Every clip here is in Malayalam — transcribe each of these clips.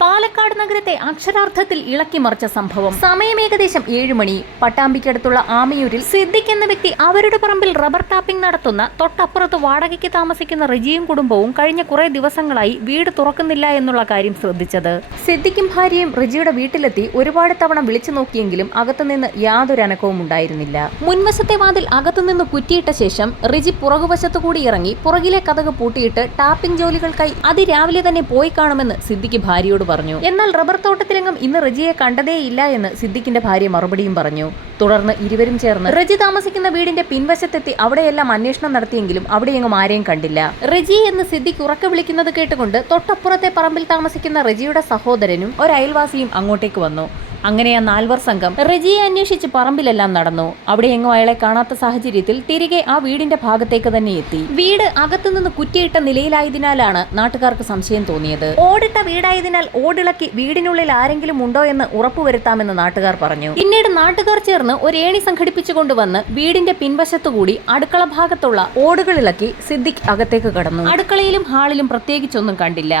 പാലക്കാട് നഗരത്തെ അക്ഷരാർത്ഥത്തിൽ ഇളക്കിമറിച്ച സംഭവം. സമയം ഏകദേശം ഏഴ് മണി. പട്ടാമ്പിക്കടുത്തുള്ള ആമയൂരിൽ സിദ്ദിഖ് എന്ന വ്യക്തി അവരുടെ പറമ്പിൽ റബ്ബർ ടാപ്പിംഗ് നടത്തുന്ന തൊട്ടപ്പുറത്ത് വാടകയ്ക്ക് താമസിക്കുന്ന റിജിയും കുടുംബവും കഴിഞ്ഞ കുറെ ദിവസങ്ങളായി വീട് തുറക്കുന്നില്ല എന്നുള്ള കാര്യം ശ്രദ്ധിച്ചത്. സിദ്ദിഖും ഭാര്യയും റിജിയുടെ വീട്ടിലെത്തി ഒരുപാട് തവണ വിളിച്ചു നോക്കിയെങ്കിലും അകത്തുനിന്ന് യാതൊരു അനക്കവും ഉണ്ടായിരുന്നില്ല. മുൻവശത്തെ വാതിൽ അകത്തുനിന്ന് കുറ്റിയിട്ട ശേഷം റിജി പുറകുവശത്തു കൂടി ഇറങ്ങി പുറകിലെ കഥക് പൂട്ടിയിട്ട് ടാപ്പിംഗ് ജോലികൾക്കായി അതിരാവിലെ തന്നെ പോയി കാണുമെന്ന് സിദ്ദിഖ് ഭാര്യയോട് പറഞ്ഞു. എന്നാൽ റബ്ബർ തോട്ടത്തിലെങ്ങും ഇന്ന് റജിയെ കണ്ടതേയില്ല എന്ന് സിദ്ദിഖിന്റെ ഭാര്യ മറുപടിയും പറഞ്ഞു. തുടർന്ന് ഇരുവരും ചേർന്ന് റജി താമസിക്കുന്ന വീടിന്റെ പിൻവശത്തെത്തി അവിടെയെല്ലാം അന്വേഷണം നടത്തിയെങ്കിലും അവിടെയെങ്ങും ആരെയും കണ്ടില്ല. റജി എന്ന് സിദ്ദിഖ് ഉറക്കെ വിളിക്കുന്നത് കേട്ടുകൊണ്ട് തൊട്ടപ്പുറത്തെ പറമ്പിൽ താമസിക്കുന്ന റജിയുടെ സഹോദരനും ഒരു അയൽവാസിയും അങ്ങോട്ടേക്ക് വന്നു. അങ്ങനെ ആ നാൽവർ സംഘം റെജിയെ അന്വേഷിച്ച് പറമ്പിലെല്ലാം നടന്നു. അവിടെ എങ്ങും അയാളെ കാണാത്ത സാഹചര്യത്തിൽ തിരികെ ആ വീടിന്റെ ഭാഗത്തേക്ക് തന്നെ എത്തി. വീട് അകത്തുനിന്ന് കുറ്റിയിട്ട നിലയിലായതിനാലാണ് നാട്ടുകാർക്ക് സംശയം തോന്നിയത്. ഓടിട്ട വീടായതിനാൽ ഓടിളക്കി വീടിനുള്ളിൽ ആരെങ്കിലും ഉണ്ടോ എന്ന് ഉറപ്പുവരുത്താമെന്ന് നാട്ടുകാർ പറഞ്ഞു. പിന്നീട് നാട്ടുകാർ ചേർന്ന് ഒരു ഏണി സംഘടിപ്പിച്ചു കൊണ്ടുവന്ന് വീടിന്റെ പിൻവശത്തുകൂടി അടുക്കള ഭാഗത്തുള്ള ഓടുകളിളക്കി സിദ്ദിഖ് അകത്തേക്ക് കടന്നു. അടുക്കളയിലും ഹാളിലും പ്രത്യേകിച്ചൊന്നും കണ്ടില്ല.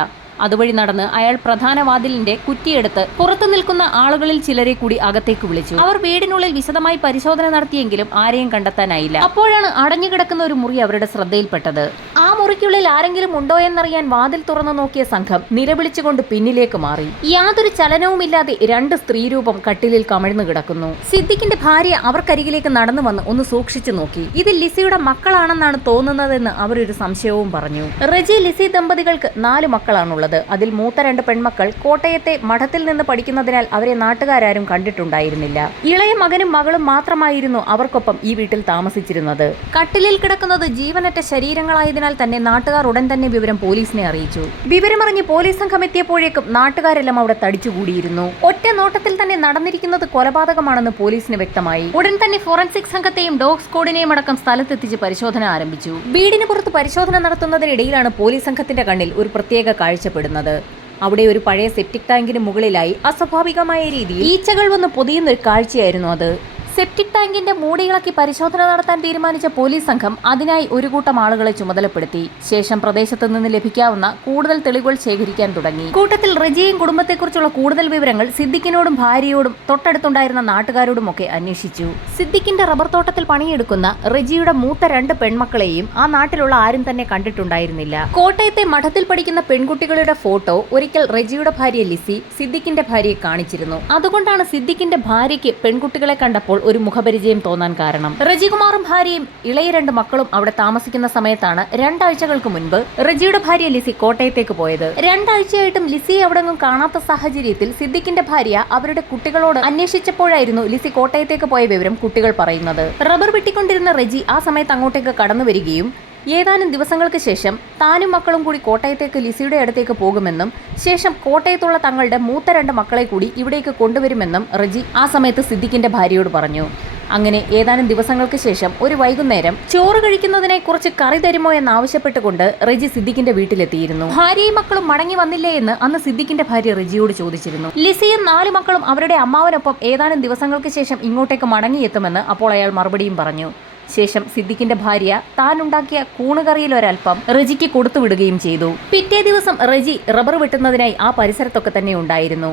അതുവഴി നടന്ന് അയാൾ പ്രധാന വാതിലിന്റെ കുറ്റിയെടുത്ത് പുറത്തു നിൽക്കുന്ന ആളുകളിൽ ചിലരെ കൂടി അകത്തേക്ക് വിളിച്ചു. അവർ വീടിനുള്ളിൽ വിശദമായി പരിശോധന നടത്തിയെങ്കിലും ആരെയും കണ്ടെത്താനായില്ല. അപ്പോഴാണ് അടഞ്ഞുകിടക്കുന്ന ഒരു മുറി അവരുടെ ശ്രദ്ധയിൽപ്പെട്ടത്. ആ മുറിക്കുള്ളിൽ ആരെങ്കിലും ഉണ്ടോ എന്നറിയാൻ വാതിൽ തുറന്നു നോക്കിയ സംഘം നിലവിളിച്ചുകൊണ്ട് പിന്നിലേക്ക് മാറി. യാതൊരു ചലനവുമില്ലാതെ രണ്ട് സ്ത്രീരൂപം കട്ടിലിൽ കമിഴ്ന്നു കിടക്കുന്നു. സിദ്ദിഖിന്റെ ഭാര്യ അവർക്കരികിലേക്ക് നടന്നു വന്ന് ഒന്ന് സൂക്ഷിച്ചു നോക്കി. ഇത് ലിസിയുടെ മക്കളാണെന്നാണ് തോന്നുന്നതെന്ന് അവരൊരു സംശയവും പറഞ്ഞു. റജി ലിസി ദമ്പതികൾക്ക് നാല് മക്കളാണുള്ളത്. അതിൽ മൂത്ത രണ്ട് പെൺമക്കൾ കോട്ടയത്തെ മഠത്തിൽ നിന്ന് പഠിക്കുന്നതിനാൽ അവരെ നാട്ടുകാരും കണ്ടിട്ടുണ്ടായിരുന്നില്ല. ഇളയ മകനും മകളും മാത്രമായിരുന്നു അവർക്കൊപ്പം ഈ വീട്ടിൽ താമസിച്ചിരുന്നത്. കട്ടിലിൽ കിടക്കുന്നത് ജീവനറ്റ ശരീരങ്ങളായതിനാൽ തന്നെ നാട്ടുകാർ ഉടൻ തന്നെ വിവരം പോലീസിനെ അറിയിച്ചു. വിവരമറിഞ്ഞ് പോലീസ് സംഘം എത്തിയപ്പോഴേക്കും നാട്ടുകാരെല്ലാം അവിടെ തടിച്ചുകൂടിയിരുന്നു. ഒറ്റ നോട്ടത്തിൽ തന്നെ നടന്നിരിക്കുന്നത് കൊലപാതകമാണെന്ന് പോലീസിന് വ്യക്തമായി. ഉടൻ തന്നെ ഫോറൻസിക് സംഘത്തെയും ഡോഗ് സ്ക്വാഡിനെയും അടക്കം സ്ഥലത്തെത്തിച്ച് പരിശോധന ആരംഭിച്ചു. വീടിന് പുറത്ത് പരിശോധന നടത്തുന്നതിനിടയിലാണ് പോലീസ് സംഘത്തിന്റെ കണ്ണിൽ ഒരു പ്രത്യേക കാഴ്ചപ്പെടുന്നത്. അവിടെ ഒരു പഴയ സെപ്റ്റിക് ടാങ്കിന് മുകളിലായി അസ്വാഭാവികമായ രീതിയിൽ ഈച്ചകൾ വന്ന് പൊതിയുന്ന ഒരു കാഴ്ചയായിരുന്നു അത്. സെപ്റ്റിക് ടാങ്കിന്റെ മൂടികളക്കി പരിശോധന നടത്താൻ തീരുമാനിച്ച പോലീസ് സംഘം അതിനായി ഒരു കൂട്ടം ആളുകളെ ചുമതലപ്പെടുത്തി. ശേഷം പ്രദേശത്ത് നിന്ന് ലഭിക്കാവുന്ന കൂടുതൽ തെളിവുകൾ ശേഖരിക്കാൻ തുടങ്ങി. കൂട്ടത്തിൽ റജിയും കുടുംബത്തെക്കുറിച്ചുള്ള കൂടുതൽ വിവരങ്ങൾ സിദ്ദിഖിനോടും ഭാര്യയോടും തൊട്ടടുത്തുണ്ടായിരുന്ന നാട്ടുകാരോടുമൊക്കെ അന്വേഷിച്ചു. സിദ്ദിഖിന്റെ റബ്ബർ തോട്ടത്തിൽ പണിയെടുക്കുന്ന റജിയുടെ മൂത്ത രണ്ട് പെൺമക്കളെയും ആ നാട്ടിലുള്ള ആരും തന്നെ കണ്ടിട്ടുണ്ടായിരുന്നില്ല. കോട്ടയത്തെ മഠത്തിൽ പഠിക്കുന്ന പെൺകുട്ടികളുടെ ഫോട്ടോ ഒരിക്കൽ റജിയുടെ ഭാര്യ ലിസി സിദ്ദിഖിന്റെ ഭാര്യയെ കാണിച്ചിരുന്നു. അതുകൊണ്ടാണ് സിദ്ദിഖിന്റെ ഭാര്യയ്ക്ക് പെൺകുട്ടികളെ കണ്ടപ്പോൾ ഒരു മുഖപരിചയം തോന്നാൻ കാരണം. റജികുമാറും ഭാര്യയും ഇളയ രണ്ട് മക്കളും അവിടെ താമസിക്കുന്ന സമയത്താണ് രണ്ടാഴ്ചകൾക്ക് മുൻപ് റജിയുടെ ഭാര്യ ലിസി കോട്ടയത്തേക്ക് പോയത്. രണ്ടാഴ്ചയായിട്ടും ലിസിയെ അവിടെങ്ങും കാണാത്ത സാഹചര്യത്തിൽ സിദ്ദിഖിന്റെ ഭാര്യ അവരുടെ കുട്ടികളോട് അന്വേഷിച്ചപ്പോഴായിരുന്നു ലിസി കോട്ടയത്തേക്ക് പോയ വിവരം കുട്ടികൾ പറയുന്നത്. റബ്ബർ വെട്ടിക്കൊണ്ടിരുന്ന റജി ആ സമയത്ത് അങ്ങോട്ടേക്ക് കടന്നു വരികയും ഏതാനും ദിവസങ്ങൾക്ക് ശേഷം താനും മക്കളും കൂടി കോട്ടയത്തേക്ക് ലിസിയുടെ അടുത്തേക്ക് പോകുമെന്നും ശേഷം കോട്ടയത്തുള്ള തങ്ങളുടെ മൂത്ത രണ്ട് മക്കളെ കൂടി ഇവിടേക്ക് കൊണ്ടുവരുമെന്നും റജി ആ സമയത്ത് സിദ്ദിഖിന്റെ ഭാര്യയോട് പറഞ്ഞു. അങ്ങനെ ഏതാനും ദിവസങ്ങൾക്ക് ശേഷം ഒരു വൈകുന്നേരം ചോറ് കഴിക്കുന്നതിനെ കുറിച്ച് കറി തരുമോ എന്ന് ആവശ്യപ്പെട്ടുകൊണ്ട് റജി സിദ്ദിഖിന്റെ വീട്ടിലെത്തിയിരുന്നു. ഭാര്യയും മക്കളും മടങ്ങി വന്നില്ലേ എന്ന് അന്ന് സിദ്ദിഖിന്റെ ഭാര്യ റജിയോട് ചോദിച്ചിരുന്നു. ലിസിയും നാല് മക്കളും അവരുടെ അമ്മാവനൊപ്പം ഏതാനും ദിവസങ്ങൾക്ക് ശേഷം ഇങ്ങോട്ടേക്ക് മടങ്ങിയെത്തുമെന്ന് അപ്പോൾ അയാൾ മറുപടിയും പറഞ്ഞു. ശേഷം സിദ്ദിഖിന്റെ ഭാര്യ താൻ ഉണ്ടാക്കിയ കൂണുകറിയിൽ ഒരൽപ്പം റജിക്ക് കൊടുത്തുവിടുകയും ചെയ്തു. പിറ്റേ ദിവസം റജി റബ്ബർ വെട്ടുന്നതിനായി ആ പരിസരത്തൊക്കെ തന്നെ ഉണ്ടായിരുന്നു.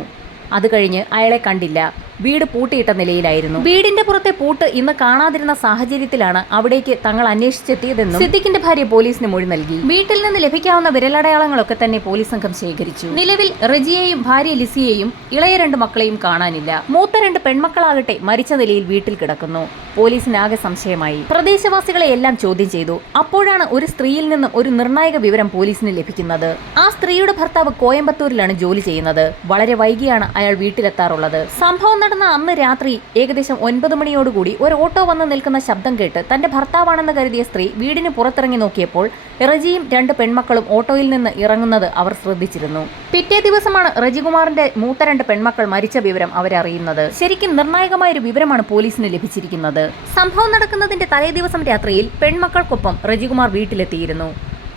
അത് കഴിഞ്ഞ് അയാളെ കണ്ടില്ല. വീട് പൂട്ടിയിട്ട നിലയിലായിരുന്നു. വീടിന്റെ പുറത്തെ പൂട്ട് ഇന്ന് കാണാതിരുന്ന സാഹചര്യത്തിലാണ് അവിടേക്ക് തങ്ങൾ അന്വേഷിച്ചെത്തിയതെന്നും സിദ്ദിഖിന്റെ ഭാര്യ പോലീസിന് മൊഴി നൽകി. വീട്ടിൽ നിന്ന് ലഭിക്കാവുന്ന വിരലടയാളങ്ങളൊക്കെ തന്നെ പോലീസ് സംഘം ശേഖരിച്ചു നിലവിൽ റജിയെയും ഭാര്യ ലിസിയെയും ഇളയ രണ്ട് മക്കളെയും കാണാനില്ല. മൂത്ത രണ്ട് പെൺമക്കളാകട്ടെ മരിച്ച നിലയിൽ വീട്ടിൽ കിടക്കുന്നു. പോലീസിനാകെ സംശയമായി. പ്രദേശവാസികളെ എല്ലാം ചോദ്യം ചെയ്തു. അപ്പോഴാണ് ഒരു സ്ത്രീയിൽ നിന്നും ഒരു നിർണായക വിവരം പോലീസിന് ലഭിക്കുന്നത്. ആ സ്ത്രീയുടെ ഭർത്താവ് കോയമ്പത്തൂരിലാണ് ജോലി ചെയ്യുന്നത്. വളരെ വൈകിയാണ് അയാൾ വീട്ടിലെത്താറുള്ളത്. സംഭവം നടന്ന അന്ന് രാത്രി ഏകദേശം ഒൻപത് മണിയോടുകൂടി ഒരു ഓട്ടോ വന്ന് നിൽക്കുന്ന ശബ്ദം കേട്ട് തന്റെ ഭർത്താവാണെന്ന് കരുതിയ സ്ത്രീ വീടിന് പുറത്തിറങ്ങി നോക്കിയപ്പോൾ റജിയും രണ്ട് പെൺമക്കളും ഓട്ടോയിൽ നിന്ന് ഇറങ്ങുന്നത് അവർ ശ്രദ്ധിച്ചിരുന്നു. പിറ്റേ ദിവസമാണ് റജികുമാറിന്റെ മൂത്ത രണ്ട് പെൺമക്കൾ മരിച്ച വിവരം അവരറിയുന്നത്. ശരിക്കും നിർണായകമായ ഒരു വിവരമാണ് പോലീസിന് ലഭിച്ചിരിക്കുന്നത്. സംഭവം നടക്കുന്നതിന്റെ തലേ ദിവസം രാത്രിയിൽ പെൺമക്കൾക്കൊപ്പം റജികുമാർ വീട്ടിലെത്തിയിരുന്നു.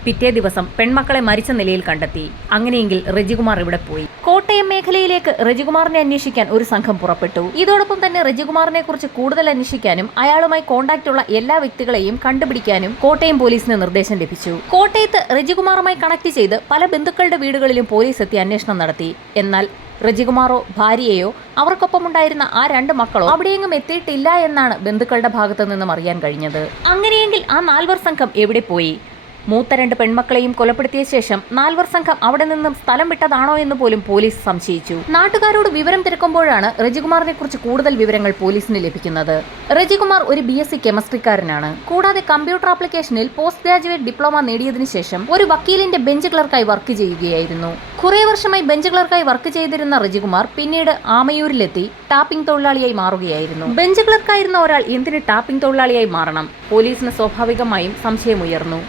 പിറ്റേ ദിവസം പെൺമക്കളെ മരിച്ച നിലയിൽ കണ്ടെത്തി. അങ്ങനെയെങ്കിൽ റജികുമാർ ഇവിടെ പോയി. കോട്ടയം മേഖലയിലേക്ക് റജികുമാറിനെ അന്വേഷിക്കാൻ ഒരു സംഘം പുറപ്പെട്ടു. ഇതോടൊപ്പം തന്നെ റജികുമാറിനെ കുറിച്ച് കൂടുതൽ അന്വേഷിക്കാനും അയാളുമായി കോണ്ടാക്ട് ഉള്ള എല്ലാ വ്യക്തികളെയും കണ്ടുപിടിക്കാനും കോട്ടയം പോലീസിന് നിർദ്ദേശം ലഭിച്ചു. കോട്ടയത്ത് റജികുമാറുമായി കണക്ട് ചെയ്ത് പല ബന്ധുക്കളുടെ വീടുകളിലും പോലീസ് എത്തി അന്വേഷണം നടത്തി. എന്നാൽ റജികുമാറോ ഭാര്യയോ അവർക്കൊപ്പമുണ്ടായിരുന്ന ആ രണ്ട് മക്കളോ അവിടെയെങ്ങും എത്തിയിട്ടില്ല എന്നാണ് ബന്ധുക്കളുടെ ഭാഗത്തു നിന്നും അറിയാൻ കഴിഞ്ഞത്. അങ്ങനെയെങ്കിൽ ആ നാൽവർ സംഘം എവിടെ പോയി? മൂത്ത രണ്ട് പെൺമക്കളെയും കൊലപ്പെടുത്തിയ ശേഷം നാൽവർ സംഘം അവിടെ നിന്നും സ്ഥലം വിട്ടതാണോ എന്ന് പോലും പോലീസ് സംശയിച്ചു. നാട്ടുകാരോട് വിവരം തിരക്കുമ്പോഴാണ് റജികുമാറിനെ കുറിച്ച് കൂടുതൽ വിവരങ്ങൾ പോലീസിന് ലഭിക്കുന്നത്. റജികുമാർ ഒരു ബി എസ് സി കെമിസ്ട്രിക്കാരനാണ്. കൂടാതെ കമ്പ്യൂട്ടർ ആപ്ലിക്കേഷനിൽ പോസ്റ്റ് ഗ്രാജുവേറ്റ് ഡിപ്ലോമ നേടിയതിനു ശേഷം ഒരു വക്കീലിന്റെ ബെഞ്ച് ക്ലർക്കായി വർക്ക് ചെയ്യുകയായിരുന്നു. കുറേ വർഷമായി ബെഞ്ച് ക്ലർക്കായി വർക്ക് ചെയ്തിരുന്ന റജികുമാർ പിന്നീട് ആമയൂരിലെത്തി ടാപ്പിംഗ് തൊഴിലാളിയായി മാറുകയായിരുന്നു. ബെഞ്ച് ക്ലർക്കായിരുന്ന ഒരാൾ എന്തിന് ടാപ്പിംഗ് തൊഴിലാളിയായി മാറണം? പോലീസിന് സ്വാഭാവികമായും സംശയമുയർന്നു.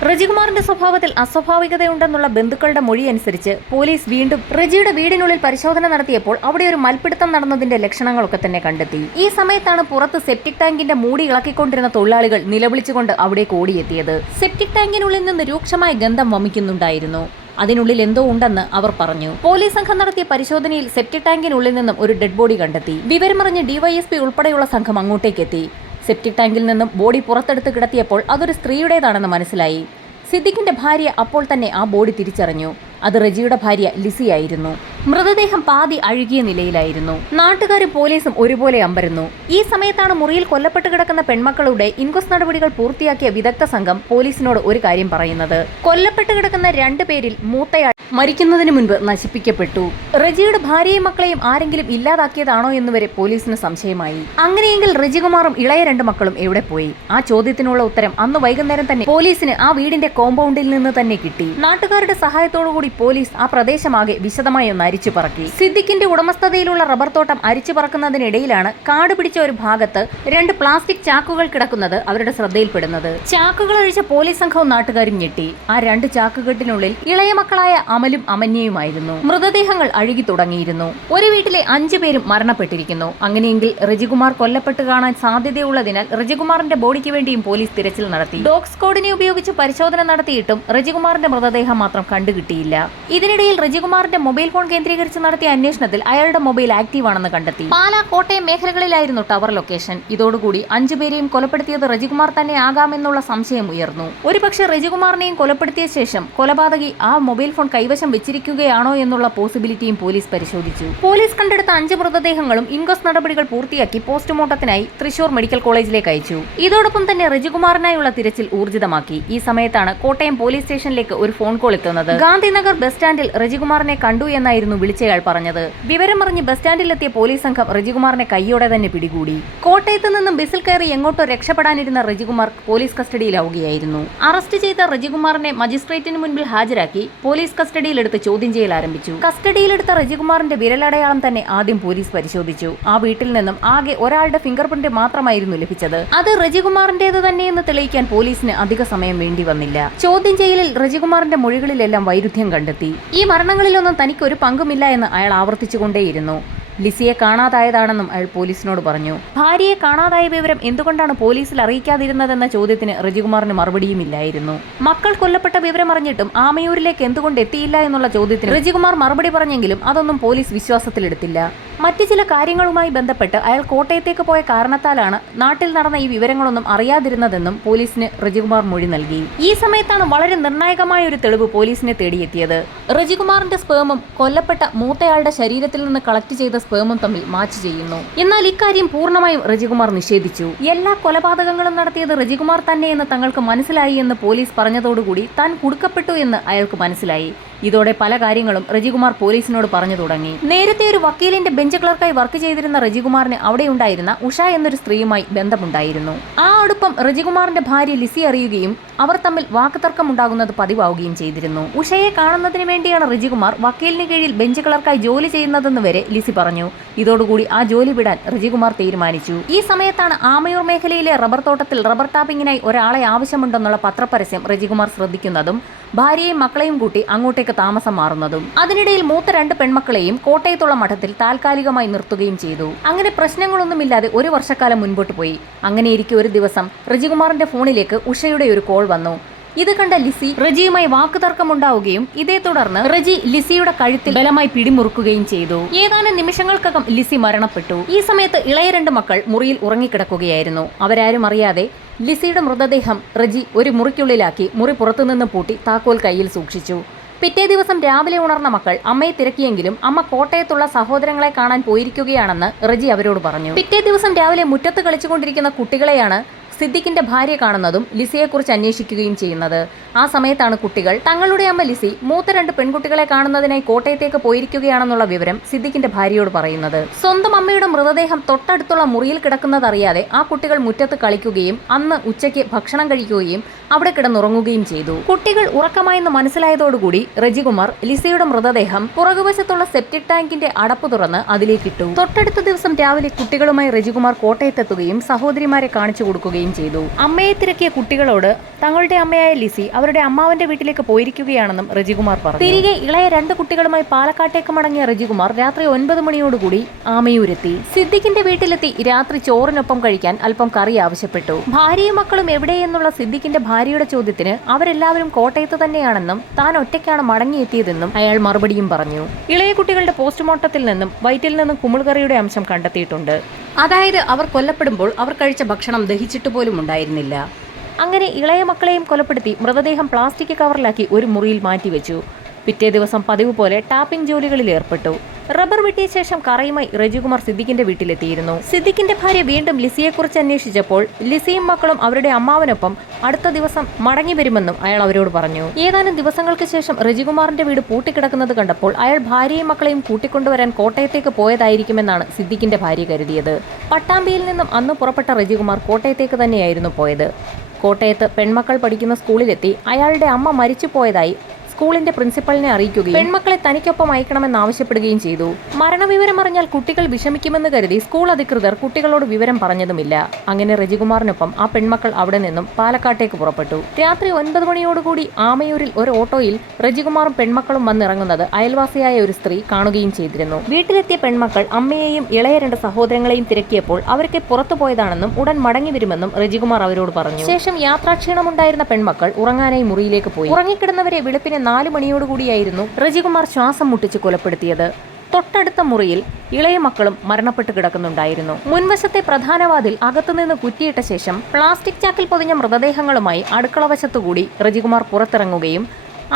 റജികുമാറിന്റെ സ്വഭാവത്തിൽ അസ്വാഭാവികതയുണ്ടെന്നുള്ള ബന്ധുക്കളുടെ മൊഴി അനുസരിച്ച് പോലീസ് വീണ്ടും റെജിയുടെ വീടിനുള്ളിൽ പരിശോധന നടത്തിയപ്പോൾ അവിടെ ഒരു മൽപിടുത്തം നടന്നതിന്റെ ലക്ഷണങ്ങളൊക്കെ തന്നെ കണ്ടെത്തി. ഈ സമയത്താണ് പുറത്ത് സെപ്റ്റിക് ടാങ്കിന്റെ മൂടി ഇളക്കിക്കൊണ്ടിരുന്ന തൊഴിലാളികൾ നിലവിളിച്ചുകൊണ്ട് അവിടെ ഓടിയെത്തിയത്. സെപ്റ്റിക് ടാങ്കിനുള്ളിൽ നിന്ന് രൂക്ഷമായ ഗന്ധം വമിക്കുന്നുണ്ടായിരുന്നു. അതിനുള്ളിൽ എന്തോ ഉണ്ടെന്ന് അവർ പറഞ്ഞു. പോലീസ് സംഘം നടത്തിയ പരിശോധനയിൽ സെപ്റ്റിക് ടാങ്കിനുള്ളിൽ നിന്നും ഒരു ഡെഡ് ബോഡി കണ്ടെത്തി. വിവരമറിഞ്ഞ് ഡിവൈഎസ്പി ഉൾപ്പെടെയുള്ള സംഘം അങ്ങോട്ടേക്കെത്തി. സെപ്റ്റിക് ടാങ്കിൽ നിന്നും ബോഡി പുറത്തെടുത്ത് കിടത്തിയപ്പോൾ അതൊരു സ്ത്രീയുടേതാണെന്ന് മനസ്സിലായി. സിദ്ദിഖിന്റെ ഭാര്യ അപ്പോൾ തന്നെ ആ ബോഡി തിരിച്ചറിഞ്ഞു. അത് റജിയുടെ ഭാര്യ ലിസിയായിരുന്നു. മൃതദേഹം പാതി അഴുകിയ നിലയിലായിരുന്നു. നാട്ടുകാരും പോലീസും ഒരുപോലെ അമ്പരുന്നു. ഈ സമയത്താണ് മുറിയിൽ കൊല്ലപ്പെട്ട് കിടക്കുന്ന പെൺമക്കളുടെ ഇൻക്വസ്റ്റ് നടപടികൾ പൂർത്തിയാക്കിയ വിദഗ്ധ സംഘം പോലീസിനോട് ഒരു കാര്യം പറയുന്നത്. കൊല്ലപ്പെട്ട് കിടക്കുന്ന രണ്ടു പേരിൽ മൂത്തയാൾ മരിക്കുന്നതിന് മുൻപ് നശിപ്പിക്കപ്പെട്ടു. റജിയുടെ ഭാര്യയും മക്കളെയും ആരെങ്കിലും ഇല്ലാതാക്കിയതാണോ എന്നുവരെ പോലീസിന് സംശയമായി. അങ്ങനെയെങ്കിൽ റജികുമാറും ഇളയ രണ്ട് മക്കളും എവിടെ പോയി? ആ ചോദ്യത്തിനുള്ള ഉത്തരം അന്ന് വൈകുന്നേരം തന്നെ പോലീസിന് ആ വീടിന്റെ കോമ്പൗണ്ടിൽ നിന്ന് തന്നെ കിട്ടി. നാട്ടുകാരുടെ സഹായത്തോടുകൂടി പോലീസ് ആ പ്രദേശമാകെ വിശദമായി ഒന്ന് അരിച്ചു പറക്കി. സിദ്ദിഖിന്റെ ഉടമസ്ഥതയിലുള്ള റബ്ബർ തോട്ടം അരിച്ചു പറക്കുന്നതിനിടയിലാണ് കാട് പിടിച്ച ഒരു ഭാഗത്ത് രണ്ട് പ്ലാസ്റ്റിക് ചാക്കുകൾ കിടക്കുന്നത് അവരുടെ ശ്രദ്ധയിൽപ്പെടുന്നത്. ചാക്കുകൾ അഴിച്ച പോലീസ് സംഘവും നാട്ടുകാരും ഞെട്ടി. ആ രണ്ട് ചാക്കുകെട്ടിനുള്ളിൽ ഇളയ മക്കളായ അമലും അമന്യയുമായിരുന്നു. മൃതദേഹങ്ങൾ അഴുകി തുടങ്ങിയിരുന്നു. ഒരു വീട്ടിലെ അഞ്ചു പേരും മരണപ്പെട്ടിരിക്കുന്നു. അങ്ങനെയെങ്കിൽ റജികുമാർ കൊല്ലപ്പെട്ട് കാണാൻ സാധ്യതയുള്ളതിനാൽ റജികുമാറിന്റെ ബോഡിക്ക് വേണ്ടിയും പോലീസ് തിരച്ചിൽ നടത്തി. ഡോഗ് സ്ക്വാഡിനെ ഉപയോഗിച്ച് പരിശോധന നടത്തിയിട്ടും റജികുമാറിന്റെ മൃതദേഹം മാത്രം കണ്ടുകിട്ടിയില്ല. ഇതിനിടയിൽ റജികുമാറിന്റെ മൊബൈൽ ഫോൺ കേന്ദ്രീകരിച്ച് നടത്തിയ അന്വേഷണത്തിൽ അയാളുടെ മൊബൈൽ ആക്റ്റീവ് ആണെന്ന് കണ്ടെത്തി. പാലാ കോട്ടയം മേഖലകളിലായിരുന്നു ടവർ ലൊക്കേഷൻ. ഇതോടുകൂടി അഞ്ചുപേരെയും കൊലപ്പെടുത്തിയത് റജികുമാർ തന്നെ ആകാമെന്നുള്ള സംശയം ഉയർന്നു. ഒരുപക്ഷെ റജികുമാറിനെയും കൊലപ്പെടുത്തിയ ശേഷം കൊലപാതകി ആ മൊബൈൽ ഫോൺ കൈവശം വെച്ചിരിക്കുകയാണോ എന്നുള്ള പോസിബിലിറ്റിയും പോലീസ് പരിശോധിച്ചു. പോലീസ് കണ്ടെടുത്ത അഞ്ച് മൃതദേഹങ്ങളും ഇൻക്വസ്റ്റ് നടപടികൾ പൂർത്തിയാക്കി പോസ്റ്റ്മോർട്ടത്തിനായി തൃശൂർ മെഡിക്കൽ കോളേജിലേക്ക് അയച്ചു. ഇതോടൊപ്പം തന്നെ റജികുമാറിനായുള്ള തിരച്ചിൽ ഊർജിതമാക്കി. ഈ സമയത്താണ് കോട്ടയം പോലീസ് സ്റ്റേഷനിലേക്ക് ഒരു ഫോൺ കോൾ എത്തുന്നത്. ഗാന്ധിനഗർ ബസ് സ്റ്റാൻഡിൽ റജികുമാറിനെ കണ്ടു എന്നായിരുന്നു വിളിച്ചയാൾ പറഞ്ഞത്. വിവരമറിഞ്ഞ് ബസ് സ്റ്റാൻഡിലെത്തിയ പോലീസ് സംഘം റജികുമാറിനെ കൈയോടെ തന്നെ പിടികൂടി. കോട്ടയത്ത് നിന്നും ബസ്സിൽ കയറി എങ്ങോട്ടോ രക്ഷപ്പെടാനിരുന്ന റജികുമാർ പോലീസ് കസ്റ്റഡിയിലാവുകയായിരുന്നു. അറസ്റ്റ് ചെയ്ത റജികുമാറിനെ മജിസ്ട്രേറ്റിന് മുൻപിൽ ഹാജരാക്കി പോലീസ് കസ്റ്റഡിയിലെടുത്ത് ചോദ്യം ചെയ്യൽ ആരംഭിച്ചു. കസ്റ്റഡിയിലെടുത്ത റജികുമാറിന്റെ വിരലടയാളം തന്നെ ആദ്യം പോലീസ് പരിശോധിച്ചു. ആ വീട്ടിൽ നിന്നും ആകെ ഒരാളുടെ ഫിംഗർ പ്രിന്റ് മാത്രമായിരുന്നു ലഭിച്ചത്. അത് റജികുമാറിന്റേത് തന്നെയെന്ന് തെളിയിക്കാൻ പോലീസിന് അധിക സമയം വേണ്ടി വന്നില്ല. ചോദ്യം ചെയ്യലിൽ റജികുമാറിന്റെ മൊഴികളിലെല്ലാം വൈരുദ്ധ്യം കണ്ടെത്തി. ഈ മരണങ്ങളിലൊന്നും തനിക്ക് ഒരു പങ്കുമില്ല എന്ന് അയാൾ ആവർത്തിച്ചുകൊണ്ടേയിരുന്നു ലിസിയെ കാണാതായതാണെന്നും അയാൾ പോലീസിനോട് പറഞ്ഞു. ഭാര്യയെ കാണാതായ വിവരം എന്തുകൊണ്ടാണ് പോലീസിൽ അറിയിക്കാതിരുന്നതെന്ന ചോദ്യത്തിന് റജികുമാറിന് മറുപടിയുമില്ലായിരുന്നു മക്കൾ കൊല്ലപ്പെട്ട വിവരം അറിഞ്ഞിട്ടും ആമയൂരിലേക്ക് എന്തുകൊണ്ട് എത്തിയില്ല എന്നുള്ള ചോദ്യത്തിന് റജികുമാർ മറുപടി പറഞ്ഞെങ്കിലും അതൊന്നും പോലീസ് വിശ്വാസത്തിലെടുത്തില്ല. മറ്റു ചില കാര്യങ്ങളുമായി ബന്ധപ്പെട്ട് അയാൾ കോട്ടയത്തേക്ക് പോയ കാരണത്താലാണ് നാട്ടിൽ നടന്ന ഈ വിവരങ്ങളൊന്നും അറിയാതിരുന്നതെന്നും പോലീസിന് റജികുമാർ മൊഴി നൽകി. ഈ സമയത്താണ് വളരെ നിർണായകമായ ഒരു തെളിവ് പോലീസിനെ തേടിയെത്തിയത്. റജികുമാറിന്റെ സ്പേമും കൊല്ലപ്പെട്ട മൂത്തയാളുടെ ശരീരത്തിൽ നിന്ന് കളക്ട് ചെയ്ത സ്പേമും തമ്മിൽ മാച്ച് ചെയ്യുന്നു. എന്നാൽ ഇക്കാര്യം പൂർണമായും റജികുമാർ നിഷേധിച്ചു. എല്ലാ കൊലപാതകങ്ങളും നടത്തിയത് റജികുമാർ തന്നെയെന്ന് തങ്ങൾക്ക് മനസ്സിലായി എന്ന് പോലീസ് പറഞ്ഞതോടുകൂടി താൻ കുടുക്കപ്പെട്ടു എന്ന് അയാൾക്ക് മനസ്സിലായി. ഇതോടെ പല കാര്യങ്ങളും റജികുമാർ പോലീസിനോട് പറഞ്ഞു തുടങ്ങി. നേരത്തെ ഒരു വക്കീലിന്റെ ബെഞ്ച് ക്ലർക്കായി വർക്ക് ചെയ്തിരുന്ന റജികുമാറിന് അവിടെയുണ്ടായിരുന്ന ഉഷ എന്നൊരു സ്ത്രീയുമായി ബന്ധമുണ്ടായിരുന്നു. ആ അടുപ്പം റജികുമാറിന്റെ ഭാര്യ ലിസി അറിയുകയും അവർ തമ്മിൽ വാക്കുതർക്കമുണ്ടാകുന്നത് പതിവാവുകയും ചെയ്തിരുന്നു. ഉഷയെ കാണുന്നതിന് വേണ്ടിയാണ് റജികുമാർ വക്കീലിന് കീഴിൽ ബെഞ്ച് ക്ലർക്കായി ജോലി ചെയ്യുന്നതെന്ന് വരെ ലിസി പറഞ്ഞു. ഇതോടുകൂടി ആ ജോലി വിടാൻ റജികുമാർ തീരുമാനിച്ചു. ഈ സമയത്താണ് ആമയൂർ മേഖലയിലെ റബ്ബർ തോട്ടത്തിൽ റബ്ബർ ടാപ്പിങ്ങിനായി ഒരാളെ ആവശ്യമുണ്ടെന്നുള്ള പത്രപരസ്യം റജികുമാർ ശ്രദ്ധിക്കുന്നതും ഭാര്യയും മക്കളെയും കൂട്ടി അങ്ങോട്ടേക്ക് താമസം മാറുന്നതും അതിനിടയിൽ മൂത്ത രണ്ട് പെൺമക്കളെയും കോട്ടയത്തുള്ള മഠത്തിൽ താൽക്കാലികമായി നിർത്തുകയും ചെയ്തു. അങ്ങനെ പ്രശ്നങ്ങളൊന്നുമില്ലാതെ ഒരു വർഷക്കാലം മുൻപോട്ട് പോയി. അങ്ങനെയിരിക്കെ ഒരു ദിവസം റജികുമാറിന്റെ ഫോണിലേക്ക് ഉഷയുടെ ഒരു കോൾ വന്നു. ഇത് കണ്ട ലിസി റജിയുമായി വാക്കുതർക്കമുണ്ടാവുകയും ഇതേ തുടർന്ന് റജി ലിസിയുടെ കഴുത്തിൽ ബലമായി പിടിമുറുക്കുകയും ചെയ്തു. ഏതാനും നിമിഷങ്ങൾക്കകം ലിസി മരണപ്പെട്ടു. ഈ സമയത്ത് ഇളയ രണ്ട് മക്കൾ മുറിയിൽ ഉറങ്ങിക്കിടക്കുകയായിരുന്നു. അവരാരും അറിയാതെ ലിസിയുടെ മൃതദേഹം റജി ഒരു മുറിക്കുള്ളിലാക്കി മുറി പുറത്തുനിന്ന് പൂട്ടി താക്കോൽ കയ്യിൽ സൂക്ഷിച്ചു. പിറ്റേ ദിവസം രാവിലെ ഉണർന്ന മക്കൾ അമ്മയെ തിരക്കിയെങ്കിലും അമ്മ കോട്ടയത്തുള്ള സഹോദരങ്ങളെ കാണാൻ പോയിരിക്കുകയാണെന്ന് റജി അവരോട് പറഞ്ഞു. പിറ്റേ ദിവസം രാവിലെ മുറ്റത്ത് കളിച്ചുകൊണ്ടിരിക്കുന്ന കുട്ടികളെയാണ് സിദ്ദിഖിന്റെ ഭാര്യ കാണുന്നതും ലിസിയെക്കുറിച്ച് അന്വേഷിക്കുകയും ചെയ്യുന്നത്. ആ സമയത്താണ് കുട്ടികൾ തങ്ങളുടെ അമ്മ ലിസി മൂത്ത രണ്ട് പെൺകുട്ടികളെ കാണുന്നതിനായി കോട്ടയത്തേക്ക് പോയിരിക്കുകയാണെന്നുള്ള വിവരം സിദ്ദിഖിന്റെ ഭാര്യയോട് പറയുന്നത്. സ്വന്തം അമ്മയുടെ മൃതദേഹം തൊട്ടടുത്തുള്ള മുറിയിൽ കിടക്കുന്നതറിയാതെ ആ കുട്ടികൾ മുറ്റത്ത് കളിക്കുകയും അന്ന് ഉച്ചയ്ക്ക് ഭക്ഷണം കഴിക്കുകയും അവിടെ കിടന്നുറങ്ങുകയും ചെയ്തു. കുട്ടികൾ ഉറക്കമായെന്ന് മനസ്സിലായതോടുകൂടി റജികുമാർ ലിസയുടെ മൃതദേഹം പുറകുവശത്തുള്ള സെപ്റ്റിക് ടാങ്കിന്റെ അടപ്പ് തുറന്ന് അതിലേക്കിട്ടു. തൊട്ടടുത്ത ദിവസം രാവിലെ കുട്ടികളുമായി റജികുമാർ കോട്ടയത്തെത്തുകയും സഹോദരിമാരെ കാണിച്ചു കൊടുക്കുകയും ചെയ്തു. അമ്മയെ തിരക്കിയ കുട്ടികളോട് തങ്ങളുടെ അമ്മയായ ലിസി അവരുടെ അമ്മാവന്റെ വീട്ടിലേക്ക് പോയിരിക്കുകയാണെന്നും റജികുമാർ പറഞ്ഞു. തിരികെ ഇളയ രണ്ട് കുട്ടികളുമായി പാലക്കാട്ടേക്ക് മടങ്ങിയ റജികുമാർ രാത്രി ഒൻപത് മണിയോടുകൂടി ആമയൂരെത്തി. സിദ്ദിഖിന്റെ വീട്ടിലെത്തി രാത്രി ചോറിനൊപ്പം കഴിക്കാൻ അല്പം കറി ആവശ്യപ്പെട്ടു. ഭാര്യയും മക്കളും എവിടെയെന്നുള്ള സിദ്ദിഖിന്റെ ഭാര്യയുടെ ചോദ്യത്തിന് അവരെല്ലാവരും കോട്ടയത്ത് തന്നെയാണെന്നും താൻ ഒറ്റയ്ക്കാണ് മടങ്ങിയെത്തിയതെന്നും അയാൾ മറുപടിയും പറഞ്ഞു. ഇളയ കുട്ടികളുടെ പോസ്റ്റ്മോർട്ടത്തിൽ നിന്നും വയറ്റിൽ നിന്നും കുമിൾകറിയുടെ അംശം കണ്ടെത്തിയിട്ടുണ്ട്. അതായത് അവർ കൊല്ലപ്പെടുമ്പോൾ അവർ കഴിച്ച ഭക്ഷണം ദഹിച്ചിട്ട് പോലും ഉണ്ടായിരുന്നില്ല. അങ്ങനെ ഇളയ മക്കളെയും കൊലപ്പെടുത്തി മൃതദേഹം പ്ലാസ്റ്റിക് കവറിലാക്കി ഒരു മുറിയിൽ മാറ്റിവെച്ചു. പിറ്റേ ദിവസം പതിവ് പോലെ ടാപ്പിംഗ് ജോലികളിൽ ഏർപ്പെട്ടു. റബ്ബർ വെട്ടിയ ശേഷം കറയുമായി റജികുമാർ സിദ്ദിഖിന്റെ വീട്ടിലെത്തിയിരുന്നു. സിദ്ദിഖിന്റെ ഭാര്യ വീണ്ടും ലിസിയെക്കുറിച്ച് അന്വേഷിച്ചപ്പോൾ ലിസിയും മക്കളും അവരുടെ അമ്മാവനൊപ്പം അടുത്ത ദിവസം മടങ്ങി വരുമെന്നും അയാൾ അവരോട് പറഞ്ഞു. ഏതാനും ദിവസങ്ങൾക്ക് ശേഷം റജികുമാറിന്റെ വീട് പൂട്ടിക്കിടക്കുന്നത് കണ്ടപ്പോൾ അയാൾ ഭാര്യയും മക്കളെയും കൂട്ടിക്കൊണ്ടുവരാൻ കോട്ടയത്തേക്ക് പോയതായിരിക്കുമെന്നാണ് സിദ്ദിഖിന്റെ ഭാര്യ കരുതിയത്. പട്ടാമ്പിയിൽ നിന്നും അന്ന് പുറപ്പെട്ട റജികുമാർ കോട്ടയത്തേക്ക് തന്നെയായിരുന്നു പോയത്. കോട്ടയത്ത് പെൺമക്കൾ പഠിക്കുന്ന സ്കൂളിലെത്തി അയാളുടെ അമ്മ മരിച്ചു പോയതായി സ്കൂളിന്റെ പ്രിൻസിപ്പലിനെ അറിയിക്കുകയും പെൺമക്കളെ തനിക്കൊപ്പം അയക്കണമെന്ന് ആവശ്യപ്പെടുകയും ചെയ്തു. മരണവിവരം അറിഞ്ഞാൽ കുട്ടികൾ വിഷമിക്കുമെന്ന് കരുതി സ്കൂൾ അധികൃതർ കുട്ടികളോട് വിവരം പറഞ്ഞതുമില്ല. അങ്ങനെ റജികുമാറിനൊപ്പം ആ പെൺമക്കൾ അവിടെ നിന്നും പാലക്കാട്ടേക്ക് പുറപ്പെട്ടു. രാത്രി ഒൻപത് മണിയോടുകൂടി ആമയൂരിൽ ഒരു ഓട്ടോയിൽ റജികുമാറും പെൺമക്കളും വന്നിറങ്ങുന്നത് അയൽവാസിയായ ഒരു സ്ത്രീ കാണുകയും ചെയ്തിരുന്നു. വീട്ടിലെത്തിയ പെൺമക്കൾ അമ്മയെയും ഇളയ രണ്ട് സഹോദരങ്ങളെയും തിരക്കിയപ്പോൾ അവർക്ക് പുറത്തു പോയതാണെന്നും ഉടൻ മടങ്ങി വരുമെന്നും റജികുമാർ അവരോട് പറഞ്ഞു. ശേഷം യാത്രാക്ഷീണമുണ്ടായിരുന്ന പെൺമക്കൾ ഉറങ്ങാനായി മുറിയിലേക്ക് പോയി. ഉറങ്ങിക്കിടന്നവരെ വെളുപ്പിനെ നാല് മണിയോടുകൂടിയായിരുന്നു റജികുമാർ ശ്വാസം മുട്ടിച്ച് കൊലപ്പെടുത്തിയത്. തൊട്ടടുത്ത മുറിയിൽ ഇളയ മക്കളും മരണപ്പെട്ട് കിടക്കുന്നുണ്ടായിരുന്നു. മുൻവശത്തെ പ്രധാനവാതിൽ അകത്തുനിന്ന് കുറ്റിയിട്ട ശേഷം പ്ലാസ്റ്റിക് ചാക്കിൽ പൊതിഞ്ഞ മൃതദേഹങ്ങളുമായി അടുക്കള വശത്തുകൂടി റജികുമാർ പുറത്തിറങ്ങുകയും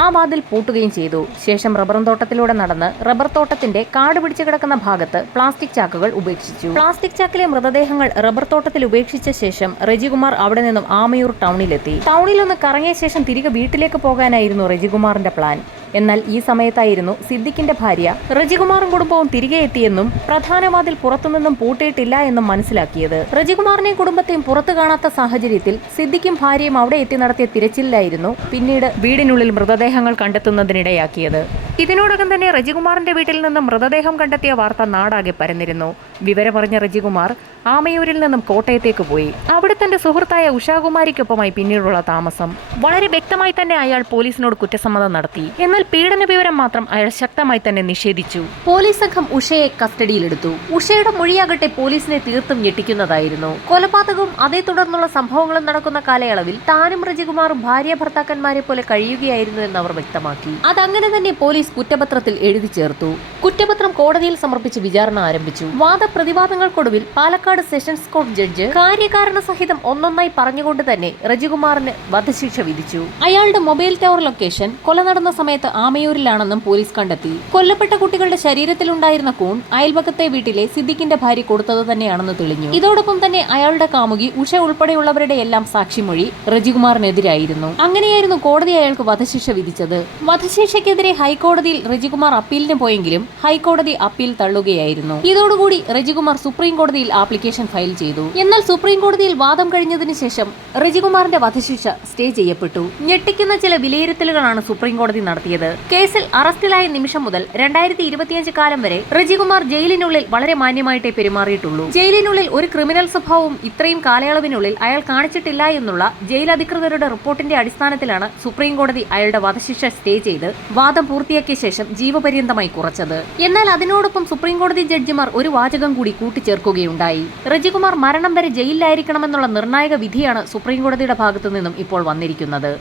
ആ വാതിൽ പൂട്ടുകയും ചെയ്തു. ശേഷം റബ്ബറും തോട്ടത്തിലൂടെ നടന്ന് റബ്ബർ തോട്ടത്തിന്റെ കാട് പിടിച്ചു കിടക്കുന്ന ഭാഗത്ത് പ്ലാസ്റ്റിക് ചാക്കുകൾ ഉപേക്ഷിച്ചു. പ്ലാസ്റ്റിക് ചാക്കിലെ മൃതദേഹങ്ങൾ റബ്ബർ തോട്ടത്തിൽ ഉപേക്ഷിച്ച ശേഷം റജികുമാർ അവിടെ നിന്നും ആമയൂർ ടൗണിലെത്തി. ടൗണിൽ ഒന്ന് കറങ്ങിയ ശേഷം തിരികെ വീട്ടിലേക്ക് പോകാനായിരുന്നു റജികുമാറിന്റെ പ്ലാൻ. എന്നാൽ ഈ സമയത്തായിരുന്നു സിദ്ദിഖിന്റെ ഭാര്യ റജികുമാറും കുടുംബവും തിരികെ എത്തിയെന്നും പ്രധാനവാതിൽ പുറത്തുനിന്നും പൂട്ടിയിട്ടില്ല എന്നും മനസ്സിലാക്കിയത്. റജികുമാറിനെയും കുടുംബത്തെയും പുറത്തു കാണാത്ത സാഹചര്യത്തിൽ സിദ്ദിഖും ഭാര്യയും അവിടെ എത്തി നടത്തിയ തിരച്ചിലായിരുന്നു പിന്നീട് വീടിനുള്ളിൽ മൃതദേഹങ്ങൾ കണ്ടെത്തുന്നതിനിടയാക്കിയത്. ഇതിനോടകം തന്നെ റജികുമാറിന്റെ വീട്ടിൽ നിന്നും മൃതദേഹം കണ്ടെത്തിയ വാർത്ത നാടാകെ പരന്നിരുന്നു. വിവരമറിഞ്ഞ റജികുമാർ ആമയൂരിൽ നിന്നും കോട്ടയത്തേക്ക് പോയി. അവിടെ തന്റെ സുഹൃത്തായ ഉഷാകുമാരിക്കൊപ്പമായി പിന്നീടുള്ള താമസം. വളരെ വ്യക്തമായി തന്നെ അയാൾ പോലീസിനോട് കുറ്റസമ്മതം നടത്തി. എന്നാൽ പീഡന വിവരം മാത്രം അയാൾ ശക്തമായി തന്നെ നിഷേധിച്ചു. പോലീസ് സംഘം ഉഷയെ കസ്റ്റഡിയിലെടുത്തു. ഉഷയുടെ മൊഴിയാകട്ടെ പോലീസിനെ തീർത്തും ഞെട്ടിക്കുന്നതായിരുന്നു. കൊലപാതകവും അതേ തുടർന്നുള്ള സംഭവങ്ങളും നടക്കുന്ന കാലയളവിൽ താനും റജികുമാറും ഭാര്യ ഭർത്താക്കന്മാരെ പോലെ കഴിയുകയായിരുന്നു എന്ന് അവർ വ്യക്തമാക്കി. അതങ്ങനെ തന്നെ പോലീസ് കുറ്റപത്രത്തിൽ എഴുതി ചേർത്തു. കുറ്റപത്രം കോടതിയിൽ സമർപ്പിച്ച് വിചാരണ ആരംഭിച്ചു. വാദപ്രതിവാദങ്ങൾക്കൊടുവിൽ പാലക്കാട് സെഷൻസ് കോർട്ട് ജഡ്ജ് കാര്യകാരണ സഹിതം ഒന്നൊന്നായി പറഞ്ഞുകൊണ്ട് തന്നെ റജികുമാറിന് വധശിക്ഷ വിധിച്ചു. അയാളുടെ മൊബൈൽ ടവർ ലൊക്കേഷൻ കൊല നടന്ന സമയത്ത് ആമയൂരിലാണെന്നും പോലീസ് കണ്ടെത്തി. കൊല്ലപ്പെട്ട കുട്ടികളുടെ ശരീരത്തിലുണ്ടായിരുന്ന കൂൺ അയൽപക്കത്തെ വീട്ടിലെ സിദ്ദിഖിന്റെ ഭാര്യ കൊടുത്തത് തന്നെയാണെന്ന് തെളിഞ്ഞു. ഇതോടൊപ്പം തന്നെ അയാളുടെ കാമുകി ഉഷ ഉൾപ്പെടെയുള്ളവരുടെ എല്ലാം സാക്ഷിമൊഴി റജികുമാറിനെതിരായിരുന്നു അങ്ങനെയായിരുന്നു കോടതി അയാൾക്ക് വധശിക്ഷ വിധിച്ചത്. വധശിക്ഷയ്ക്കെതിരെ ഹൈക്കോടതിയിൽ റജികുമാർ അപ്പീലിന് പോയെങ്കിലും ഹൈക്കോടതി അപ്പീൽ തള്ളുകയായിരുന്നു. ഇതോടുകൂടി റജികുമാർ സുപ്രീം കോടതിയിൽ ആപ്ലിക്കേഷൻ ഫയൽ ചെയ്തു. എന്നാൽ സുപ്രീം കോടതിയിൽ വാദം കഴിഞ്ഞതിന് ശേഷം റജികുമാറിന്റെ വധശിക്ഷ സ്റ്റേ ചെയ്യപ്പെട്ടു. ഞെട്ടിക്കുന്ന ചില വിലയിരുത്തലുകളാണ് സുപ്രീം കോടതി നടത്തിയത്. കേസിൽ അറസ്റ്റിലായ നിമിഷം മുതൽ രണ്ടായിരത്തി ഇരുപത്തിയഞ്ച് കാലം വരെ റജികുമാർ ജയിലിനുള്ളിൽ വളരെ മാന്യമായിട്ടേ പെരുമാറിയിട്ടുള്ളൂ. ജയിലിനുള്ളിൽ ഒരു ക്രിമിനൽ സ്വഭാവവും ഇത്രയും കാലയളവിനുള്ളിൽ അയാൾ കാണിച്ചിട്ടില്ല എന്നുള്ള ജയിൽ അധികൃതരുടെ റിപ്പോർട്ടിന്റെ അടിസ്ഥാനത്തിലാണ് സുപ്രീം കോടതി അയാളുടെ വധശിക്ഷ സ്റ്റേ ചെയ്ത് വാദം പൂർത്തിയാക്കിയ ശേഷം ജീവപര്യന്തമായി കുറച്ചത്. എന്നാൽ അതിനോടൊപ്പം സുപ്രീം കോടതി ജഡ്ജിമാർ ഒരു വാചകം കൂടി കൂട്ടിച്ചേർക്കുകയുണ്ടായി. റജികുമാർ മരണം വരെ ജയിലിലായിരിക്കണമെന്നുള്ള നിർണായക വിധിയാണ് സുപ്രീം കോടതിയുടെ ഭാഗത്തു നിന്നും ഇപ്പോൾ വന്നിരിക്കുന്നത്.